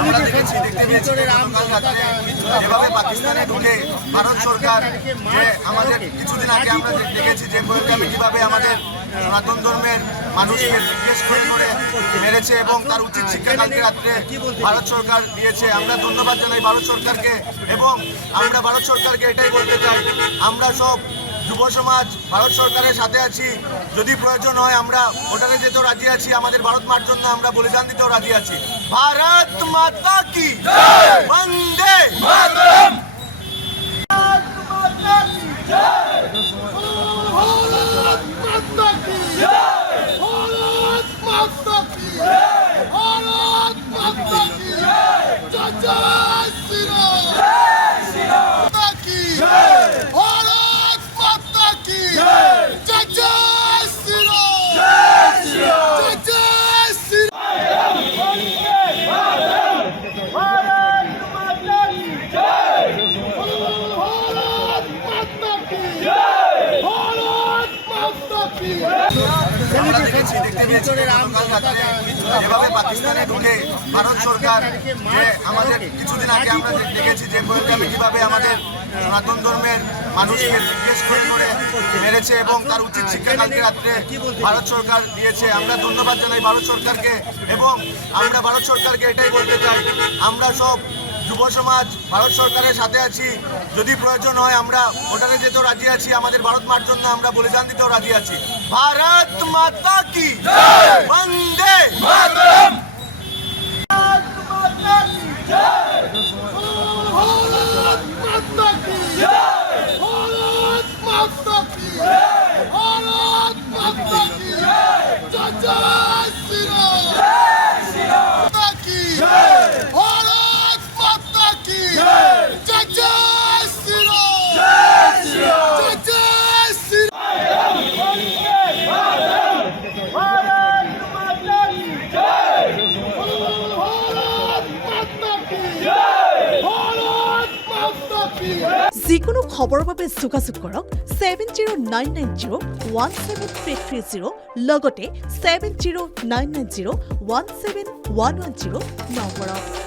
আমরা দেখেছি, দেখতে পেয়েছি গতকাল রাতে যেভাবে পাকিস্তানে ঢুকে ভারত সরকার যে আমাদের কিছুদিন আগে আমরা দেখেছি যে পহেলগামে কিভাবে আমাদের সনাতন ধর্মের মানুষকে জিজ্ঞেস করে মেরেছে এবং তার উচিত শিক্ষা কালকে রাত্রে ভারত সরকার দিয়েছে। আমরা ধন্যবাদ জানাই ভারত সরকারকে এবং আমরা ভারত সরকারকে এটাই বলতে চাই, আমরা সব যুব সমাজ ভারত সরকারের সাথে আছি। যদি প্রয়োজন হয় আমরা ভোটারে যেতেও রাজি আছি, আমাদের ভারত মার জন্য আমরা বলিদান দিতেও রাজি আছি। ভারত মাতা কি বন্দে মাতরম। আমরা দেখেছি, দেখতে পেয়েছি গতকাল রাতে যেভাবে পাকিস্তানে ঢুকে ভারত সরকার যে আমাদের কিছুদিন আগে আমরা দেখেছি যে পহেলগামে কিভাবে আমাদের সনাতন ধর্মের মানুষকে জিজ্ঞেস করে মেরেছে এবং তার উচিত শিক্ষা কালকে রাত্রে ভারত সরকার দিয়েছে। আমরা ধন্যবাদ জানাই ভারত সরকারকে এবং আমরা ভারত সরকারকে এটাই বলতে চাই, আমরা সব যুব সমাজ ভারত সরকারের সাথে আছি। যদি প্রয়োজন হয় আমরা ভোটারে যেতেও রাজি আছি, আমাদের ভারত মার জন্য আমরা বলিদান দিতেও রাজি আছি। ভারত মাতা কি বন্দে মাতরম। যিকোনো খবৰৰ বাবে যোগাযোগ কৰক 7099017330 লগতে 7099017110 নম্বৰত।